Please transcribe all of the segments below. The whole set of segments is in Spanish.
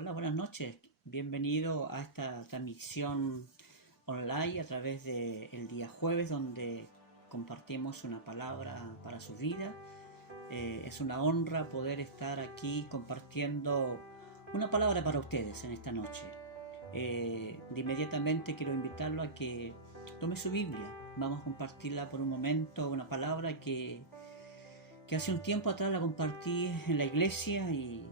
Hola, buenas noches. Bienvenido a esta transmisión online a través del día jueves donde compartimos una palabra para su vida. Es una honra poder estar aquí compartiendo una palabra para ustedes en esta noche. De inmediatamente quiero invitarlo a que tome su Biblia. Vamos a compartirla por un momento, una palabra que hace un tiempo atrás la compartí en la iglesia y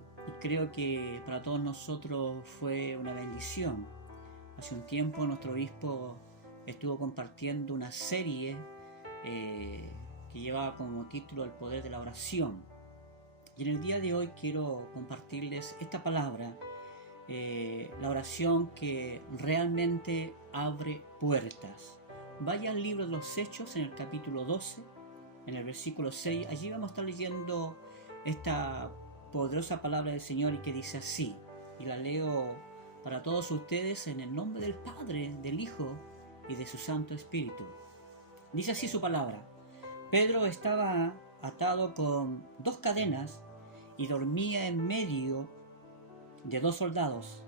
creo que para todos nosotros fue una bendición. Hace un tiempo nuestro obispo estuvo compartiendo una serie que llevaba como título El poder de la oración. Y en el día de hoy quiero compartirles esta palabra, la oración que realmente abre puertas. Vaya al libro de los Hechos en el capítulo 12, en el versículo 6. Allí vamos a estar leyendo esta poderosa palabra del Señor y que dice así, y la leo para todos ustedes en el nombre del Padre, del Hijo y de su Santo Espíritu. Dice así su palabra: Pedro estaba atado con 2 cadenas y dormía en medio de 2 soldados.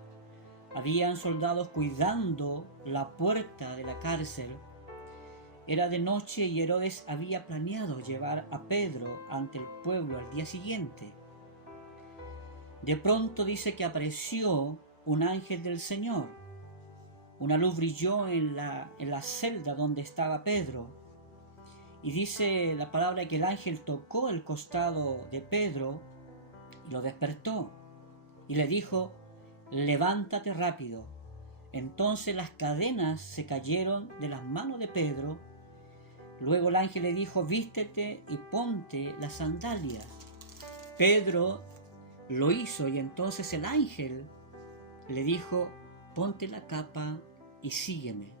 Habían soldados cuidando la puerta de la cárcel. Era de noche y Herodes había planeado llevar a Pedro ante el pueblo al día siguiente. De pronto dice que apareció un ángel del Señor. Una luz brilló en la celda donde estaba Pedro. Y dice la palabra que el ángel tocó el costado de Pedro y lo despertó. Y le dijo: levántate rápido. Entonces las cadenas se cayeron de las manos de Pedro. Luego el ángel le dijo: vístete y ponte las sandalias. Pedro lo hizo y entonces el ángel le dijo: ponte la capa y sígueme.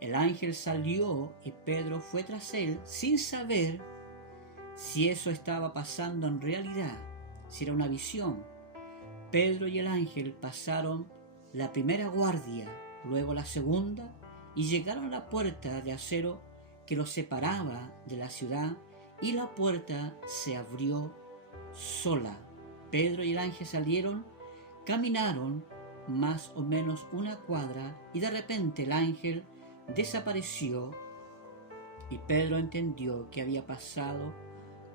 El ángel salió y Pedro fue tras él sin saber si eso estaba pasando en realidad, si era una visión. Pedro y el ángel pasaron la primera guardia, luego la segunda, y llegaron a la puerta de acero que los separaba de la ciudad, y la puerta se abrió sola. Pedro y el ángel salieron, caminaron más o menos una cuadra y de repente el ángel desapareció y Pedro entendió que había pasado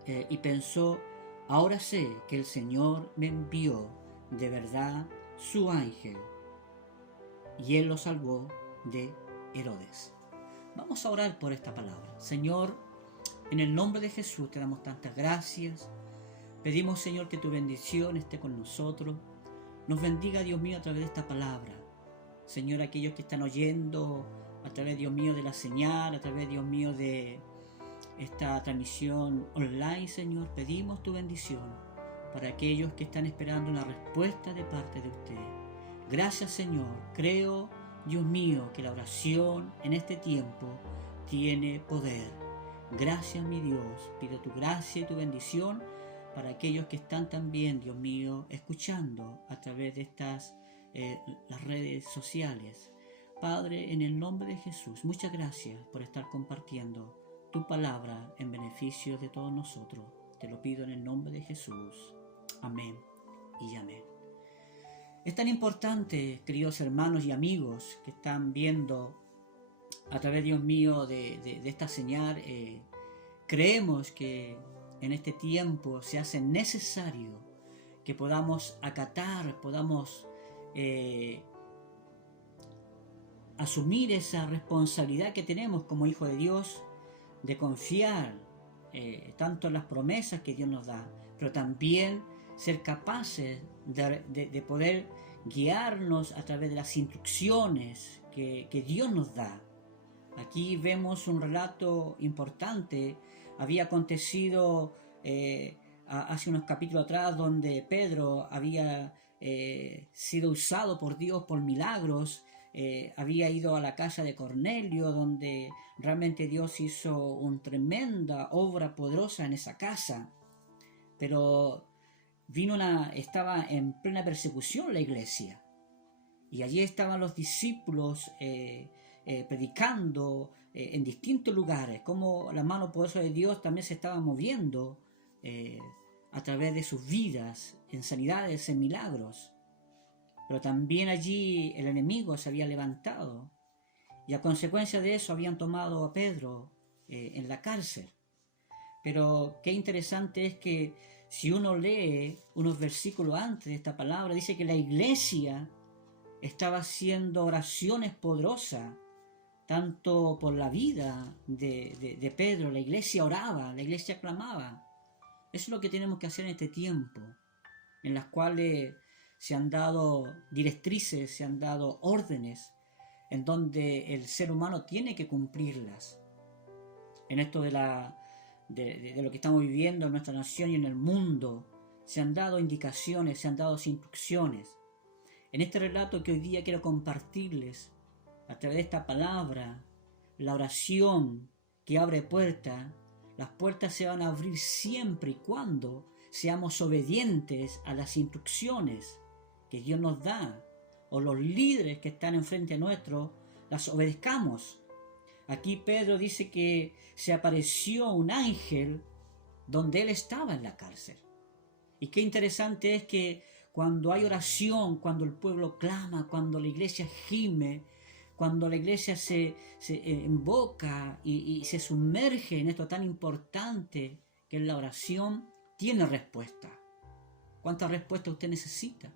y pensó: ahora sé que el Señor me envió de verdad su ángel y él lo salvó de Herodes. Vamos a orar por esta palabra. Señor, en el nombre de Jesús te damos tantas gracias. Pedimos, Señor, que tu bendición esté con nosotros. Nos bendiga, Dios mío, a través de esta palabra. Señor, aquellos que están oyendo a través, Dios mío, de la señal, a través, Dios mío, de esta transmisión online, Señor, pedimos tu bendición para aquellos que están esperando una respuesta de parte de usted. Gracias, Señor. Creo, Dios mío, que la oración en este tiempo tiene poder. Gracias, mi Dios. Pido tu gracia y tu bendición para aquellos que están también, Dios mío, escuchando a través de estas las redes sociales. Padre, en el nombre de Jesús, muchas gracias por estar compartiendo tu palabra en beneficio de todos nosotros. Te lo pido en el nombre de Jesús. Amén y amén. Es tan importante, queridos hermanos y amigos que están viendo a través, Dios mío, de esta señal. Creemos que en este tiempo se hace necesario que podamos acatar, podamos asumir esa responsabilidad que tenemos como hijos de Dios, de confiar tanto en las promesas que Dios nos da, pero también ser capaces de poder guiarnos a través de las instrucciones que Dios nos da. Aquí vemos un relato importante. Había acontecido hace unos capítulos atrás donde Pedro había sido usado por Dios por milagros. Había ido a la casa de Cornelio, donde realmente Dios hizo una tremenda obra poderosa en esa casa. Pero estaba en plena persecución la iglesia. Y allí estaban los discípulos predicando en distintos lugares, como la mano poderosa de Dios también se estaba moviendo a través de sus vidas, en sanidades, en milagros. pero también allí el enemigo se había levantado y a consecuencia de eso habían tomado a Pedro en la cárcel. Pero qué interesante es que si uno lee unos versículos antes de esta palabra, dice que la iglesia estaba haciendo oraciones poderosas, tanto por la vida de Pedro. La iglesia oraba, la iglesia clamaba. Eso es lo que tenemos que hacer en este tiempo, en las cuales se han dado directrices, se han dado órdenes, en donde el ser humano tiene que cumplirlas. En esto de lo que estamos viviendo en nuestra nación y en el mundo, se han dado indicaciones, se han dado instrucciones. En este relato que hoy día quiero compartirles, a través de esta palabra, la oración que abre puertas, las puertas se van a abrir siempre y cuando seamos obedientes a las instrucciones que Dios nos da, o los líderes que están enfrente nuestro, las obedezcamos. Aquí Pedro dice que se apareció un ángel donde él estaba en la cárcel. Y qué interesante es que cuando hay oración, cuando el pueblo clama, cuando la iglesia gime, cuando la iglesia se invoca y se sumerge en esto tan importante que es la oración, tiene respuesta. ¿Cuántas respuestas usted necesita?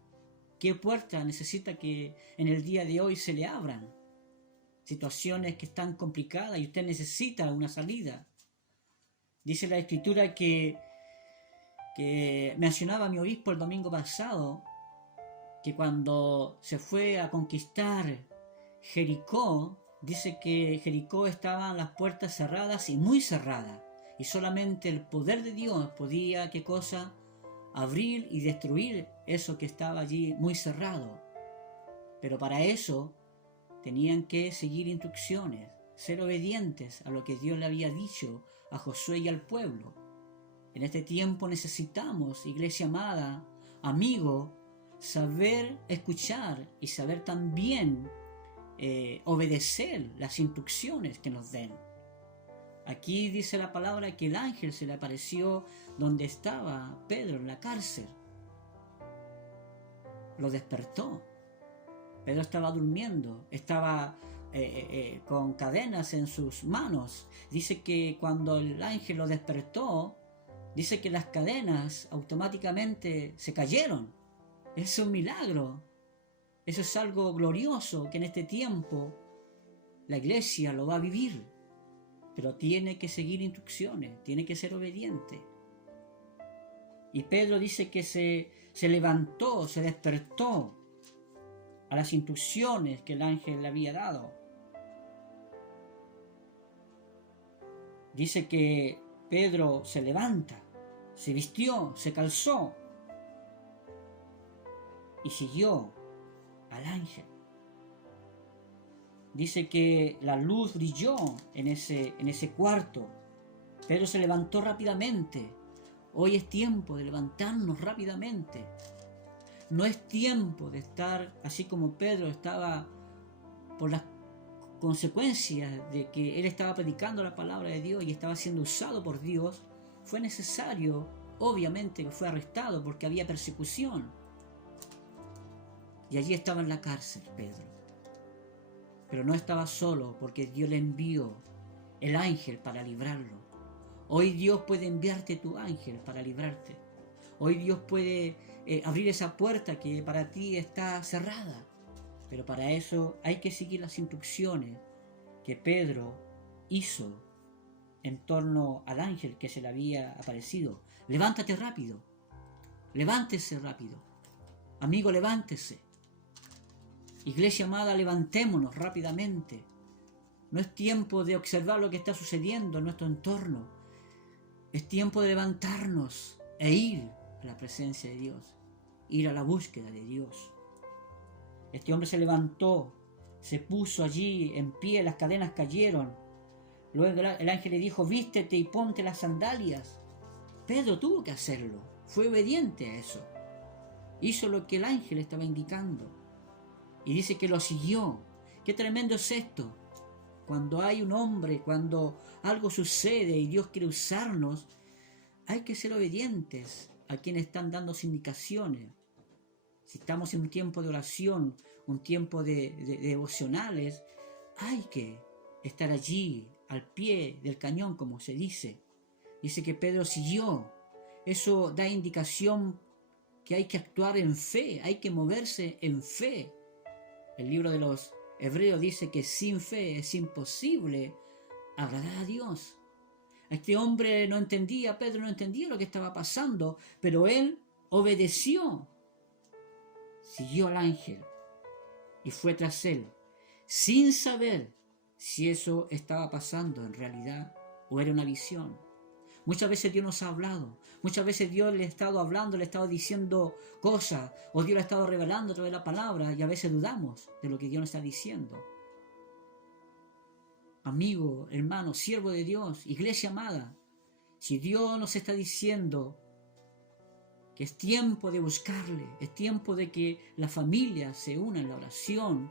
¿Qué puertas necesita que en el día de hoy se le abran? Situaciones que están complicadas y usted necesita una salida. Dice la escritura que mencionaba mi obispo el domingo pasado, que cuando se fue a conquistar Jericó, dice que Jericó estaban las puertas cerradas y muy cerradas, y solamente el poder de Dios podía, ¿qué cosa? Abrir y destruir eso que estaba allí muy cerrado. Pero para eso tenían que seguir instrucciones, ser obedientes a lo que Dios le había dicho a Josué y al pueblo. En este tiempo necesitamos, iglesia amada, amigo, saber escuchar y saber también obedecer las instrucciones que nos den. Aquí dice la palabra que el ángel se le apareció donde estaba Pedro en la cárcel. Lo despertó. Pedro estaba durmiendo, estaba con cadenas en sus manos. Dice que cuando el ángel lo despertó, dice que las cadenas automáticamente se cayeron. Es un milagro. Eso es algo glorioso que en este tiempo la iglesia lo va a vivir. Pero tiene que seguir instrucciones, tiene que ser obediente. Y Pedro dice que se levantó, se despertó a las instrucciones que el ángel le había dado. Dice que Pedro se levanta, se vistió, se calzó y siguió al ángel. Dice que la luz brilló en ese cuarto. Pedro se levantó rápidamente. Hoy es tiempo de levantarnos rápidamente. No es tiempo de estar así como Pedro estaba por las consecuencias de que él estaba predicando la palabra de Dios y estaba siendo usado por Dios. Fue necesario, obviamente que fue arrestado porque había persecución. Y allí estaba en la cárcel Pedro. Pero no estaba solo porque Dios le envió el ángel para librarlo. Hoy Dios puede enviarte tu ángel para librarte. Hoy Dios puede abrir esa puerta que para ti está cerrada. Pero para eso hay que seguir las instrucciones que Pedro hizo en torno al ángel que se le había aparecido. Levántate rápido. Levántese rápido. Amigo, levántese. Iglesia amada, levantémonos rápidamente. No es tiempo de observar lo que está sucediendo en nuestro entorno. Es tiempo de levantarnos e ir a la presencia de Dios, ir a la búsqueda de Dios. Este hombre se levantó, se puso allí en pie, las cadenas cayeron. Luego el ángel le dijo, vístete y ponte las sandalias. Pedro tuvo que hacerlo, fue obediente a eso. Hizo lo que el ángel estaba indicando. Y dice que lo siguió. Qué tremendo es esto. Cuando hay un hombre, cuando algo sucede y Dios quiere usarnos, hay que ser obedientes a quienes están dando indicaciones. si estamos en un tiempo de oración, un tiempo de devocionales, hay que estar allí, al pie del cañón, como se dice. Dice que Pedro siguió. Eso da indicación que hay que actuar en fe, hay que moverse en fe. El libro de los Hebreos dice que sin fe es imposible agradar a Dios. Este hombre no entendía, Pedro no entendía lo que estaba pasando, pero él obedeció. Siguió al ángel y fue tras él, sin saber si eso estaba pasando en realidad o era una visión. Muchas veces Dios nos ha hablado, muchas veces Dios le ha estado hablando, le ha estado diciendo cosas, o Dios le ha estado revelando a través de la palabra, y a veces dudamos de lo que Dios nos está diciendo. Amigo, hermano, siervo de Dios, iglesia amada, si Dios nos está diciendo que es tiempo de buscarle, es tiempo de que la familia se una en la oración,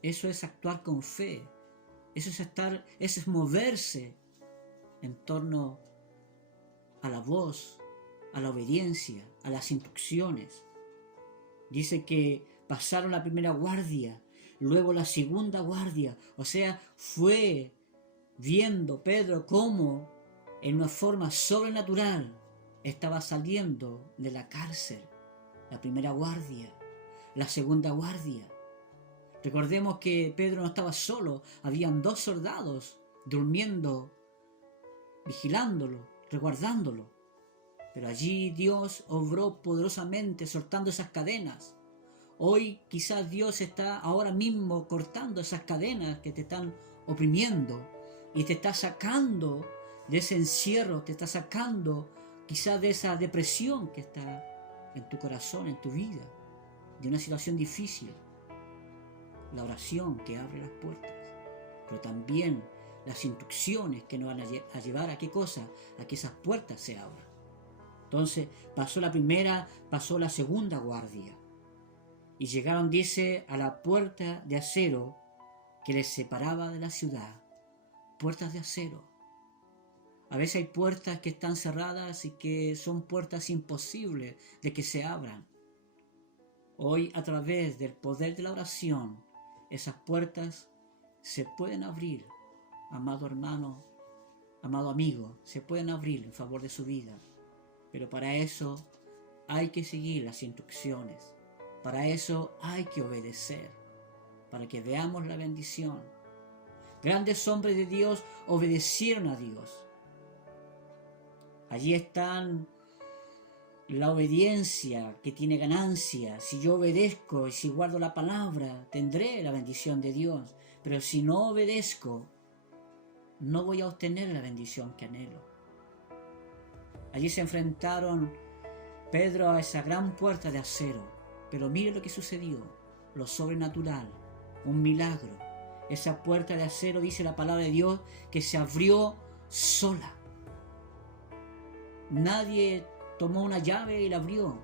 eso es actuar con fe, eso es moverse en torno a la voz, a la obediencia, a las instrucciones. Dice que pasaron la primera guardia, luego la segunda guardia, o sea, fue viendo Pedro cómo en una forma sobrenatural estaba saliendo de la cárcel, la primera guardia, la segunda guardia. Recordemos que Pedro no estaba solo, habían 2 soldados durmiendo, vigilándolo, resguardándolo. Pero allí Dios obró poderosamente soltando esas cadenas. Hoy quizás Dios está ahora mismo cortando esas cadenas que te están oprimiendo y te está sacando de ese encierro, te está sacando quizás de esa depresión que está en tu corazón, en tu vida, de una situación difícil. La oración que abre las puertas, pero también las instrucciones que nos van a llevar a qué cosa, a que esas puertas se abran. Entonces pasó la primera, pasó la segunda guardia y llegaron, dice, a la puerta de acero que les separaba de la ciudad. Puertas de acero. A veces hay puertas que están cerradas y que son puertas imposibles de que se abran. Hoy, a través del poder de la oración, esas puertas se pueden abrir, amado hermano, amado amigo, se pueden abrir en favor de su vida. Pero para eso hay que seguir las instrucciones. Para eso hay que obedecer, para que veamos la bendición. Grandes hombres de Dios obedecieron a Dios. Allí están la obediencia que tiene ganancia. Si yo obedezco y si guardo la palabra, tendré la bendición de Dios. Pero si no obedezco, no voy a obtener la bendición que anhelo. Allí se enfrentaron Pedro a esa gran puerta de acero. Pero mire lo que sucedió, lo sobrenatural, un milagro. Esa puerta de acero, dice la palabra de Dios, que se abrió sola. Nadie tomó una llave y la abrió,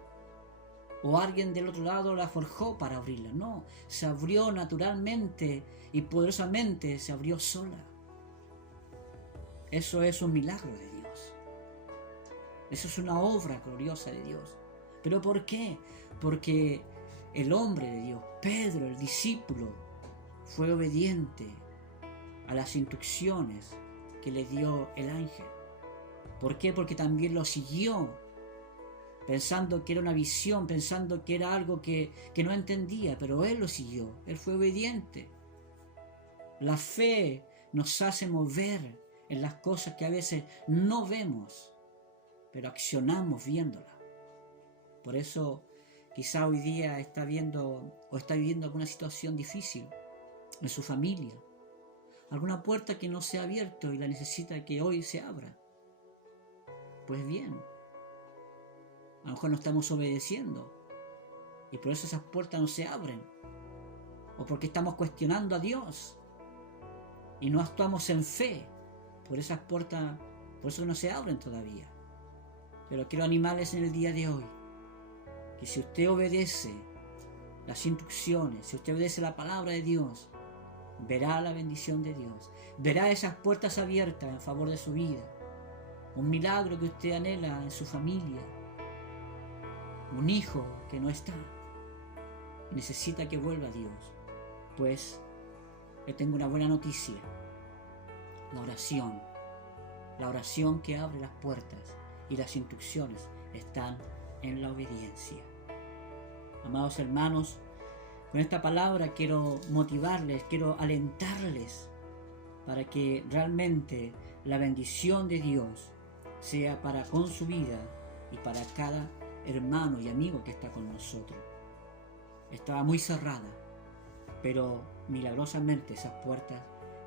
o alguien del otro lado la forjó para abrirla. No, se abrió naturalmente y poderosamente, se abrió sola. Eso es un milagro de Dios. Eso es una obra gloriosa de Dios. ¿Pero por qué? Porque el hombre de Dios, Pedro, el discípulo, fue obediente a las instrucciones que le dio el ángel. ¿Por qué? Porque también lo siguió, pensando que era una visión, pensando que era algo que no entendía, pero él lo siguió, él fue obediente. La fe nos hace mover en las cosas que a veces no vemos, pero accionamos viéndolas. Por eso quizá hoy día está viviendo alguna situación difícil en su familia, alguna puerta que no se ha abierto y la necesita que hoy se abra. Pues bien, a lo mejor no estamos obedeciendo y por eso esas puertas no se abren, o porque estamos cuestionando a Dios y no actuamos en fe, por esas puertas, por eso no se abren todavía. Pero quiero animarles en el día de hoy que si usted obedece las instrucciones, si usted obedece la palabra de Dios, verá la bendición de Dios, verá esas puertas abiertas en favor de su vida, un milagro que usted anhela en su familia, un hijo que no está, necesita que vuelva a Dios, pues le tengo una buena noticia: la oración que abre las puertas y las instrucciones están en la obediencia. Amados hermanos, con esta palabra quiero motivarles, quiero alentarles para que realmente la bendición de Dios sea para con su vida y para cada hermano y amigo que está con nosotros. Estaba muy cerrada, pero milagrosamente esas puertas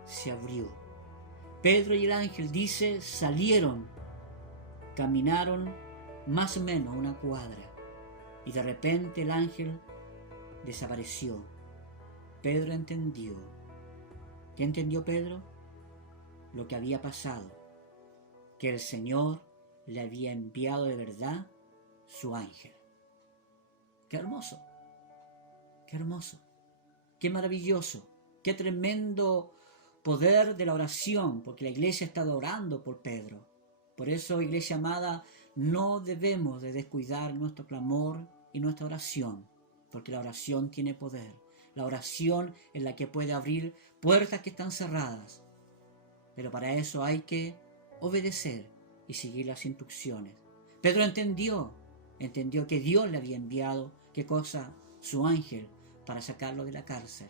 se abrió. Pedro y el ángel, dice, salieron, caminaron más o menos una cuadra, y de repente el ángel desapareció. Pedro entendió. ¿Qué entendió Pedro? Lo que había pasado, que el Señor le había enviado de verdad su ángel. ¡Qué hermoso! ¡Qué hermoso! ¡Qué maravilloso! ¡Qué tremendo poder de la oración! Porque la iglesia está orando por Pedro. Por eso, iglesia amada, no debemos de descuidar nuestro clamor y nuestra oración, porque la oración tiene poder. La oración es la que puede abrir puertas que están cerradas. Pero para eso hay que obedecer y seguir las instrucciones. Pedro entendió que Dios le había enviado, ¿qué cosa? Su ángel, para sacarlo de la cárcel.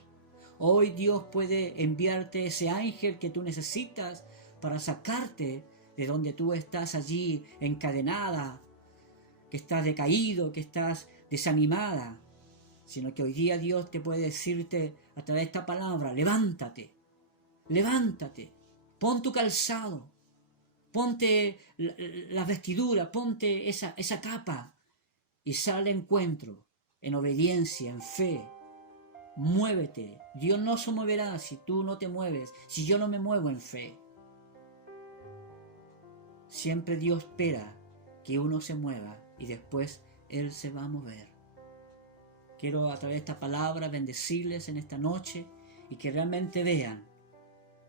Hoy Dios puede enviarte ese ángel que tú necesitas para sacarte de donde tú estás allí encadenada, que estás decaído, que estás desanimada, sino que hoy día Dios te puede decirte a través de esta palabra: levántate, levántate, pon tu calzado, ponte las vestiduras, ponte esa capa y sal al encuentro en obediencia, en fe. Muévete. Dios no se moverá si tú no te mueves, si yo no me muevo en fe. Siempre Dios espera que uno se mueva y después Él se va a mover. Quiero a través de esta palabra bendecirles en esta noche y que realmente vean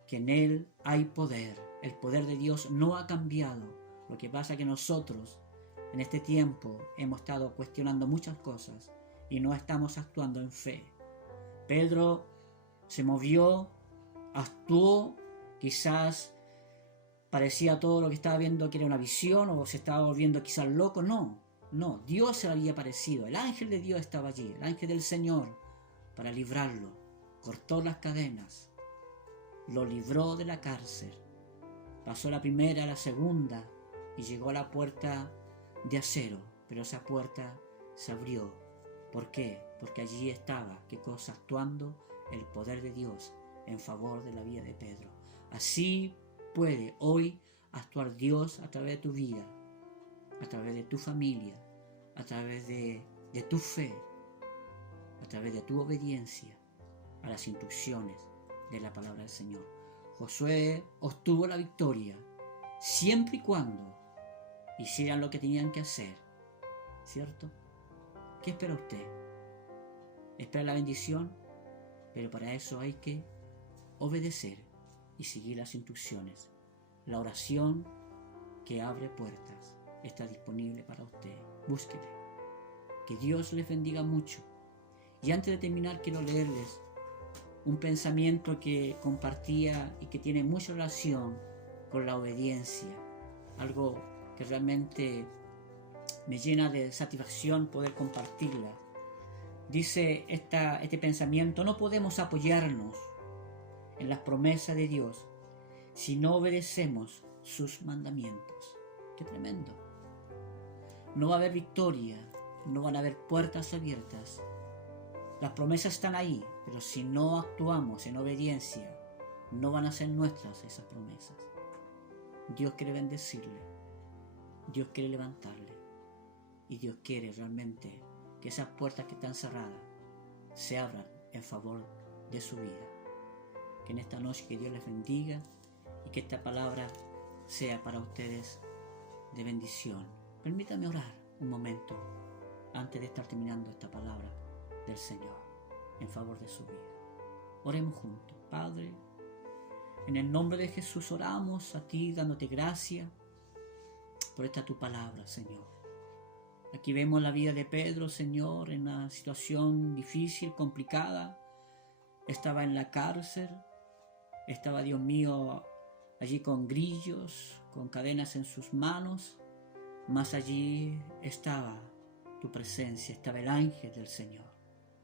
que en Él hay poder. El poder de Dios no ha cambiado. Lo que pasa es que nosotros en este tiempo hemos estado cuestionando muchas cosas y no estamos actuando en fe. Pedro se movió, actuó, quizás parecía todo lo que estaba viendo que era una visión o se estaba volviendo quizás loco. No, Dios se le había aparecido, el ángel de Dios estaba allí, el ángel del Señor, para librarlo. Cortó las cadenas, lo libró de la cárcel, pasó la primera, la segunda y llegó a la puerta de acero, pero esa puerta se abrió. ¿Por qué? Porque allí estaba, ¿qué cosa? Actuando el poder de Dios en favor de la vida de Pedro. Así puede hoy actuar Dios a través de tu vida, a través de tu familia, a través de tu fe, a través de tu obediencia a las instrucciones de la palabra del Señor. Josué obtuvo la victoria siempre y cuando hicieran lo que tenían que hacer, ¿cierto? ¿Qué espera usted? Espera la bendición, pero para eso hay que obedecer y seguir las instrucciones. La oración que abre puertas está disponible para usted. Búsquele. Que Dios les bendiga mucho. Y antes de terminar, quiero leerles un pensamiento que compartía y que tiene mucha relación con la obediencia. Algo que realmente me llena de satisfacción poder compartirla. Dice este pensamiento: no podemos apoyarnos en las promesas de Dios si no obedecemos sus mandamientos. ¡Qué tremendo! No va a haber victoria, no van a haber puertas abiertas. Las promesas están ahí, pero si no actuamos en obediencia, no van a ser nuestras esas promesas. Dios quiere bendecirle, Dios quiere levantarle, y Dios quiere realmente que esas puertas que están cerradas se abran en favor de su vida. Que en esta noche que Dios les bendiga y que esta palabra sea para ustedes de bendición. Permítame orar un momento antes de estar terminando esta palabra del Señor en favor de su vida. Oremos juntos. Padre, en el nombre de Jesús oramos a ti dándote gracias por esta tu palabra, Señor. Aquí vemos la vida de Pedro, Señor, en una situación difícil, complicada. Estaba en la cárcel, estaba, Dios mío, allí con grillos, con cadenas en sus manos, mas allí estaba tu presencia, estaba el ángel del Señor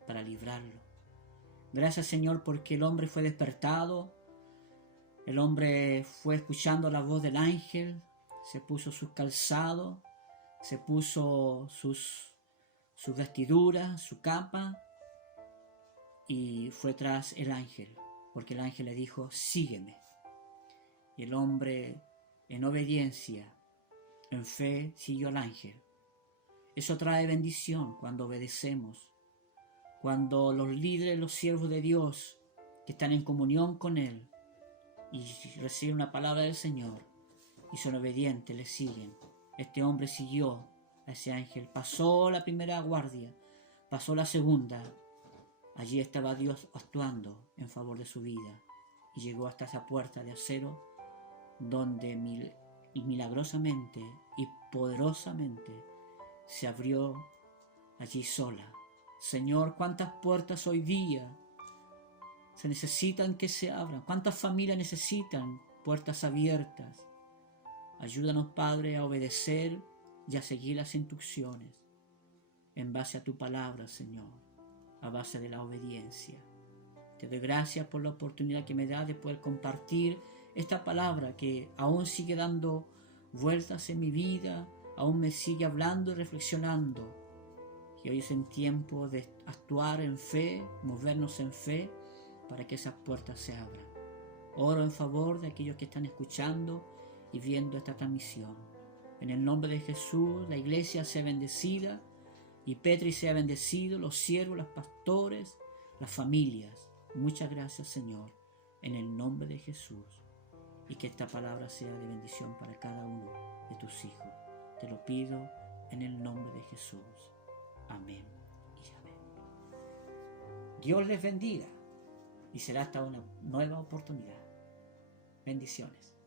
para librarlo. Gracias, Señor, porque el hombre fue despertado, el hombre fue escuchando la voz del ángel, se puso sus calzados, se puso sus vestiduras, su capa, y fue tras el ángel, porque el ángel le dijo, sígueme. Y el hombre, en obediencia, en fe, siguió al ángel. Eso trae bendición cuando obedecemos, cuando los líderes, los siervos de Dios, que están en comunión con Él y reciben una palabra del Señor y son obedientes, le siguen. Este hombre siguió a ese ángel, pasó la primera guardia, pasó la segunda. Allí estaba Dios actuando en favor de su vida y llegó hasta esa puerta de acero donde milagrosamente y poderosamente se abrió allí sola. Señor, cuántas puertas hoy día se necesitan que se abran, cuántas familias necesitan puertas abiertas. Ayúdanos, Padre, a obedecer y a seguir las instrucciones en base a tu palabra, Señor, a base de la obediencia. Te doy gracias por la oportunidad que me da de poder compartir esta palabra que aún sigue dando vueltas en mi vida, aún me sigue hablando y reflexionando. Y hoy es el tiempo de actuar en fe, movernos en fe, para que esas puertas se abran. Oro en favor de aquellos que están escuchando y viendo esta transmisión. En el nombre de Jesús, la iglesia sea bendecida y Petri sea bendecido, los siervos, los pastores, las familias. Muchas gracias, Señor, en el nombre de Jesús. Y que esta palabra sea de bendición para cada uno de tus hijos. Te lo pido en el nombre de Jesús. Amén y amén. Dios les bendiga y será hasta una nueva oportunidad. Bendiciones.